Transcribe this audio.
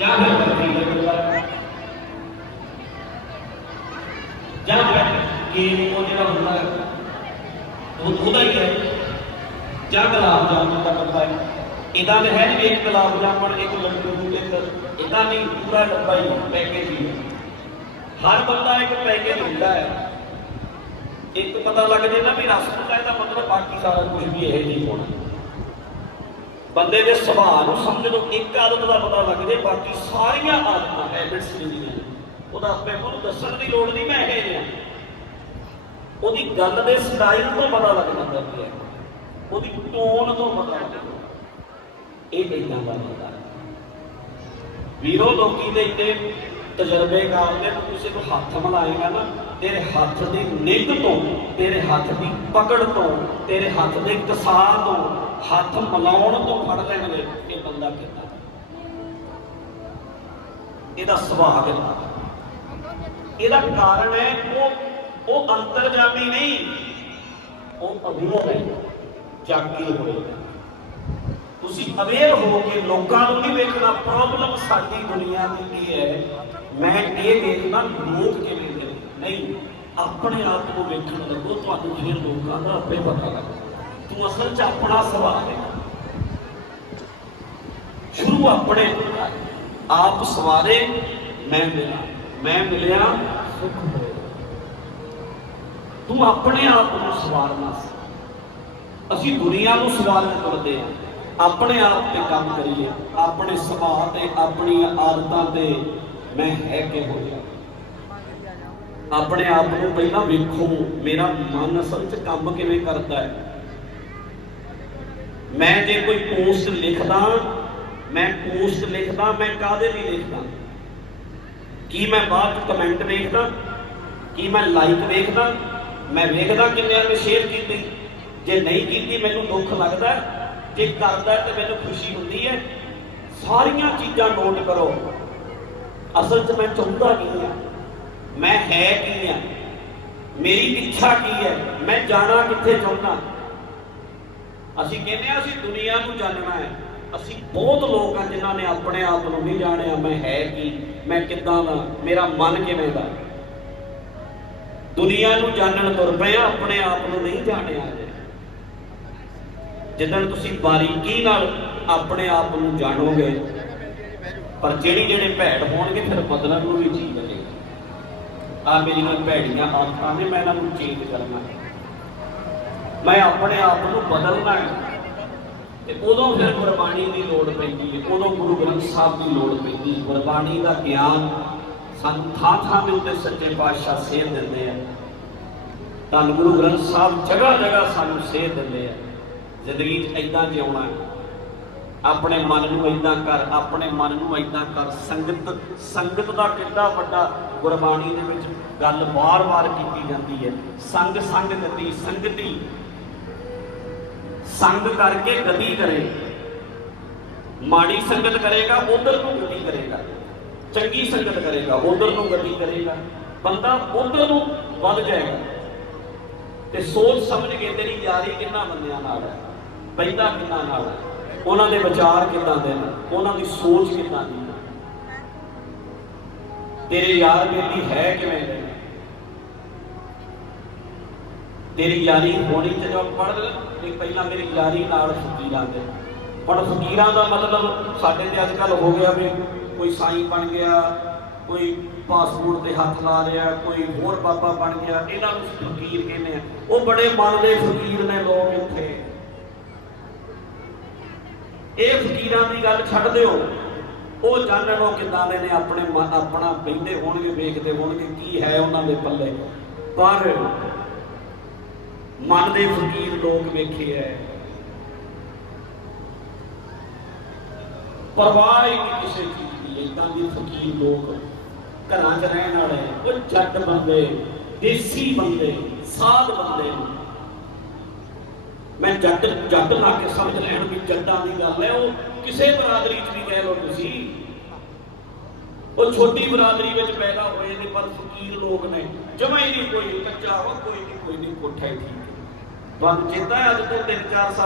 ਜਾਂ ਫਿਰ ਬੱਤੀ ਦਾ ਗੁਰਦੁਆਰਾ ਜਾਂ ਫਿਰ ਕਿ ਉਹ ਜਿਹੜਾ ਹੁੰਦਾ ਹੈ, ਉਹ ਉਹਦਾ ਹੀ ਹੈ ਜਾਂ ਗੁਲਾਬ ਜਾਮੁਨ ਦਾ ਡੱਬਾ ਹੈ ਇਦਾਂ ਦੇ ਹੈ ਨਹੀਂ ਇੱਕ ਗੁਲਾਬ ਜਾਮੁਨ ਇੱਕ ਲੱਡੂ ਇੱਕ ਇਦਾਂ ਨਹੀਂ ਪੂਰਾ ਡੱਬਾ ਹੀ ਪੈਕੇਜ ਹੀ ਹੈ। ਹਰ ਬੰਦਾ ਇੱਕ ਪੈਕੇਜ ਹੁੰਦਾ ਹੈ ਇੱਕ ਪਤਾ ਲੱਗ ਜੇ ਨਾ ਵੀ ਰਸਗੁੱਲਾ ਇਹਦਾ ਮਤਲਬ ਬਾਕੀ ਸਾਰਾ ਕੁਝ ਵੀ ਇਹ ਜੀ ਹੋਣਾ ਬੰਦੇ ਦੇ ਸੁਭਾਅ ਨੂੰ ਸਮਝ ਲਓ ਇੱਕ ਆਦਤ ਦਾ ਪਤਾ ਲੱਗ ਜੇ, ਬਾਕੀ ਸਾਰੀਆਂ ਆਦਤਾਂ ਹੈਬਿਟਸ ਜਿਹੜੀਆਂ ਨੇ ਉਹਦਾ ਆਪੇ ਨੂੰ ਦੱਸਣ ਦੀ ਲੋੜ ਨਹੀਂ, ਮੈਂ ਇਹ ਜਿਹਾ ਉਹਦੀ ਗੱਲ ਦੇ ਸਟਾਈਲ ਤੋਂ ਪਤਾ ਲੱਗ ਜਾਂਦਾ ਹੈ। ਉਹਦੀ ਟੋਨ ਤੋਂ ਪਤਾ ਲੱਗ ਇਹ ਇਦਾਂ ਦਾ ਹੁੰਦਾ ਵੀਰੋ, ਲੋਕੀ ਦੇ ਇੰਨੇ ਤਜਰਬੇਕਾਰ ਨੇ ਕਿਸੇ ਨੂੰ ਹੱਥ ਮਿਲਾਏਗਾ ਨਾ, ਤੇਰੇ ਹੱਥ ਦੀ ਨਿੱਘ ਤੋਂ, ਤੇਰੇ ਹੱਥ ਦੀ ਪਕੜ ਤੋਂ, ਤੇਰੇ ਹੱਥ ਦੇ ਕਸਾਰ ਤੋਂ, ਹੱਥ ਮਿਲਾਉਣ ਤੋਂ ਫੜ ਲੈਣਗੇ ਇਹ ਬੰਦਾ ਕਿੱਦਾਂ। ਇਹਦਾ ਸੁਭਾਅ ਕਿੱਦਾਂ? ਇਹਦਾ ਕਾਰਨ ਹੈ, ਉਹ ਉਹ ਅੰਤਰਜਾਮੀ ਨਹੀਂ, ਉਹ ਅਵੇਅਰ ਹੈ, ਜਾਗੀ ਹੋਏਗਾ ਤੁਸੀਂ ਅਵੇਅਰ ਹੋ ਕੇ ਲੋਕਾਂ ਨੂੰ ਨਹੀਂ ਵੇਖਣਾ ਪ੍ਰੋਬਲਮ ਸਾਡੀ ਦੁਨੀਆ ਦੀ ਕੀ ਹੈ ਮੈਂ ਇਹ ਦੇਖਦਾ ਲੋਕ ਕਿਵੇਂ ਦੇ ਨਹੀਂ, ਆਪਣੇ ਆਪ ਨੂੰ ਵੇਖਣ ਲੱਗੋ, ਤੁਹਾਨੂੰ ਫਿਰ ਲੋਕਾਂ ਦਾ ਆਪੇ ਪਤਾ ਲੱਗ ਤੂੰ ਅਸਲ 'ਚ ਆਪਣਾ ਸੁਭਾਅ ਹੈ ਸ਼ੁਰੂ ਆਪਣੇ ਆਪ ਸਵਾਰੇ, ਮੈਂ ਮਿਲਾ। ਮੈਂ ਮਿਲਿਆ, ਸੁਖ ਹੋਇਆ। ਤੂੰ ਆਪਣੇ ਆਪ ਨੂੰ ਸਵਾਰਨਾ ਅਸੀਂ ਦੁਨੀਆ ਨੂੰ ਸਵਾਰਨ ਤੁਰਦੇ ਹਾਂ ਆਪਣੇ ਆਪ ਤੇ ਕੰਮ ਕਰੀਏ। ਆਪਣੇ ਸੁਭਾਅ ਤੇ, ਆਪਣੀਆਂ ਆਦਤਾਂ ਤੇ ਮੈਂ ਹੈ ਕਿਹੋ। ਜਿਹਾ ਆਪਣੇ ਆਪ ਨੂੰ ਪਹਿਲਾਂ ਵੇਖੋ, ਮੇਰਾ ਮਨ ਅਸਲ 'ਚ ਕੰਮ ਕਿਵੇਂ ਕਰਦਾ ਹੈ। ਮੈਂ ਜੇ ਕੋਈ ਪੋਸਟ ਲਿਖਦਾ, ਮੈਂ ਪੋਸਟ ਲਿਖਦਾ, ਮੈਂ ਕਾਦੇ ਲਈ ਲਿਖਦਾ? ਕੀ ਮੈਂ ਬਾਅਦ ਚ ਕਮੈਂਟ ਵੇਖਦਾ? ਕੀ ਮੈਂ ਲਾਈਕ ਵੇਖਦਾ? ਮੈਂ ਵੇਖਦਾ ਕਿੰਨਿਆਂ ਨੇ ਸ਼ੇਅਰ ਕੀਤੀ? ਜੇ ਨਹੀਂ ਕੀਤੀ, ਮੈਨੂੰ ਦੁੱਖ ਲੱਗਦਾ ਜੇ ਕਰਦਾ ਤੇ ਮੈਨੂੰ ਖੁਸ਼ੀ ਹੁੰਦੀ ਹੈ? ਸਾਰੀਆਂ ਚੀਜ਼ਾਂ ਨੋਟ ਕਰੋ। ਅਸਲ 'ਚ ਮੈਂ ਚਾਹੁੰਦਾ ਕੀ ਹਾਂ ਮੈਂ ਹੈ ਕੀ ਹਾਂ ਮੇਰੀ ਇੱਛਾ ਕੀ ਹੈ ਮੈਂ ਜਾਣਾ ਕਿੱਥੇ ਚਾਹੁੰਦਾ? ਅਸੀਂ ਕਹਿੰਦੇ ਆ, ਅਸੀਂ ਦੁਨੀਆ ਨੂੰ ਜਾਣਨਾ ਹੈ। ਅਸੀਂ ਬਹੁਤ ਲੋਕ ਆ ਜਿਨ੍ਹਾਂ ਨੇ ਆਪਣੇ ਆਪ ਨੂੰ ਨਹੀਂ ਜਾਣਿਆ, ਮੈਂ ਹੈ ਕੀ? ਮੈਂ ਕਿੱਦਾਂ ਦਾ ਮੇਰਾ ਮਨ ਕਿਵੇਂ ਦਾ? ਦੁਨੀਆ ਨੂੰ ਜਾਣਨ ਤੁਰ ਪਏ ਆ, ਆਪਣੇ ਆਪ ਨੂੰ ਨਹੀਂ ਜਾਣਿਆ ਅਜੇ ਜਿੱਦਣ ਤੁਸੀਂ ਬਾਰੀਕੀ ਨਾਲ ਆਪਣੇ ਆਪ ਨੂੰ ਜਾਣੋਗੇ ਪਰ ਜਿਹੜੀ ਜਿਹੜੇ ਭੈੜ ਹੋਣਗੇ, ਫਿਰ ਬਦਲਣ ਨੂੰ ਵੀ ਜੀ ਕਰੇਗਾ। ਆ ਮੇਰੀਆਂ ਭੈੜੀਆਂ ਆਦਤਾਂ ਨੇ, ਮੈਂ ਇਹਨਾਂ ਨੂੰ ਚੇਂਜ ਕਰਨਾ ਮੈਂ ਆਪਣੇ ਆਪ ਨੂੰ ਬਦਲਣਾ ਹੈ। ਤੇ ਉਦੋਂ ਫਿਰ ਗੁਰਬਾਣੀ ਦੀ ਲੋੜ ਪੈਂਦੀ ਹੈ, ਉਦੋਂ ਗੁਰੂ ਗ੍ਰੰਥ ਸਾਹਿਬ ਦੀ ਲੋੜ ਪੈਂਦੀ ਹੈ। ਗੁਰਬਾਣੀ ਦਾ ਗਿਆਨ ਸਾਨੂੰ ਥਾਂ ਥਾਂ ਦੇ ਉੱਤੇ ਸੱਚੇ ਪਾਤਸ਼ਾਹ ਸੇਧ ਦਿੰਦੇ ਆ। ਧੰਨ ਗੁਰੂ ਗ੍ਰੰਥ ਸਾਹਿਬ ਜਗ੍ਹਾ ਜਗ੍ਹਾ ਸਾਨੂੰ ਸੇਧ ਦਿੰਦੇ ਆ। ਜ਼ਿੰਦਗੀ 'ਚ ਇਦਾਂ ਜਿਉਣਾ ਹੈ। ਆਪਣੇ ਮਨ ਨੂੰ ਇਦਾਂ ਕਰ, ਆਪਣੇ ਮਨ ਨੂੰ ਇਦਾਂ ਕਰ। ਸੰਗਤ ਸੰਗਤ ਦਾ ਕਿੰਨਾ ਵੱਡਾ ਗੁਰਬਾਣੀ ਦੇ ਵਿੱਚ ਗੱਲ ਵਾਰ-ਵਾਰ ਕੀਤੀ ਜਾਂਦੀ ਹੈ। ਸੰਗ ਸੰਗ ਗਤੀ, ਸੰਗਤੀ। ਸੰਗ ਕਰਕੇ ਗਤੀ ਕਰੇ। ਮਾੜੀ ਸੰਗਤ ਕਰੇਗਾ, ਉਧਰ ਨੂੰ ਗਤੀ ਕਰੇਗਾ। ਚੰਗੀ ਸੰਗਤ ਕਰੇਗਾ, ਉਧਰ ਨੂੰ ਗਤੀ ਕਰੇਗਾ। ਬੰਦਾ ਉਧਰ ਨੂੰ ਵੱਧ ਜਾਏਗਾ। ਤੇ ਸੋਚ ਸਮਝ ਕੇ ਤੇਰੀ ਯਾਰੀ ਕਿੰਨਾ ਬੰਦਿਆਂ ਨਾਲ ਹੈ? ਬੈਂਦਾ ਕਿੰਨਾ ਨਾਲ ਹੈ? ਉਹਨਾਂ ਦੇ ਵਿਚਾਰ ਕਿੱਦਾਂ ਦੇ ਉਹਨਾਂ ਦੀ ਸੋਚ ਕਿੱਦਾਂ ਦੀ ਹੈ? ਤੇਰੇ ਯਾਰ ਬੇਲੀ ਹੈ ਕਿਵੇਂ? ਤੇਰੀ ਯਾਰੀ ਹੋਣੀ ਤੇ ਜੋ ਤੇ ਪਹਿਲਾਂ ਮੇਰੀ ਯਾਰੀ ਨਾਲ ਫਕੀਰਾਂ ਦੇ। ਪਰ ਫਕੀਰਾਂ ਦਾ ਮਤਲਬ ਸਾਡੇ ਤੇ ਅੱਜ ਕੱਲ ਹੋ ਗਿਆ ਵੀ ਕੋਈ ਸਾਈਂ ਬਣ ਗਿਆ, ਕੋਈ ਪਾਸਪੋਰਟ ਤੇ ਹੱਥ ਲਾ ਰਿਹਾ, ਕੋਈ ਹੋਰ ਬਾਬਾ ਬਣ ਗਿਆ, ਇਹਨਾਂ ਨੂੰ ਫਕੀਰ ਕਹਿੰਦੇ ਆ। ਉਹ ਬੜੇ ਮਨ ਦੇ ਫਕੀਰ ਨੇ ਲੋਕ ਇੱਥੇ ਇਹ ਫਕੀਰਾਂ ਦੀ ਗੱਲ ਛੱਡ ਦਿਓ। ਉਹ ਜਾਣਨ ਉਹ ਕਿੱਦਾਂ ਦੇ ਨੇ, ਆਪਣੇ ਆਪਣਾ ਬੈਂਦੇ ਹੋਣਗੇ, ਵੇਖਦੇ ਹੋਣਗੇ ਕੀ ਹੈ ਉਹਨਾਂ ਦੇ ਪੱਲੇ। ਪਰ ਮਨ ਦੇ ਫਕੀਰ ਲੋਕ ਵੇਖੇ ਐ। ਪਰਵਾਹ ਹੀ ਨਹੀਂ ਕਿਸੇ ਚੀਜ਼ ਦੀ ਇਦਾਂ ਦੀ ਫਕੀਰ ਲੋਕ ਘਰਾਂ 'ਚ ਰਹਿਣ ਵਾਲੇ, ਉਹ ਜੱਟ ਬੰਦੇ, ਦੇਸੀ ਬੰਦੇ, ਸਾਧ ਬੰਦੇ ਮੈਂ ਜੱਟ ਜੱਟ ਲਾ ਕੇ ਸਮਝ ਲੈਣ ਵੀ ਜੱਟਾਂ ਦੀ ਗੱਲ ਹੈ, ਉਹ ਕਿਸੇ ਬਰਾਦਰੀ 'ਚ ਵੀ ਕਹਿ ਲਓ ਤੁਸੀਂ। ਉਹ ਛੋਟੀ ਬਰਾਦਰੀ ਵਿੱਚ ਪੈਦਾ ਹੋਏ ਨੇ, ਪਰ ਫਕੀਰ ਲੋਕ ਨੇ। ਜਮਾ ਹੀ ਨਹੀਂ ਕੋਈ, ਕੱਚਾ ਵਾ, ਕੋਈ ਨਹੀਂ ਕੋਈ ਨਹੀਂ, ਕੋਠਾ ਹੀ ਠੀਕ ਤੁਹਾਨੂੰ ਚੇਤਾ ਅੱਜ ਤੋਂ 3-4 ਸਾਲ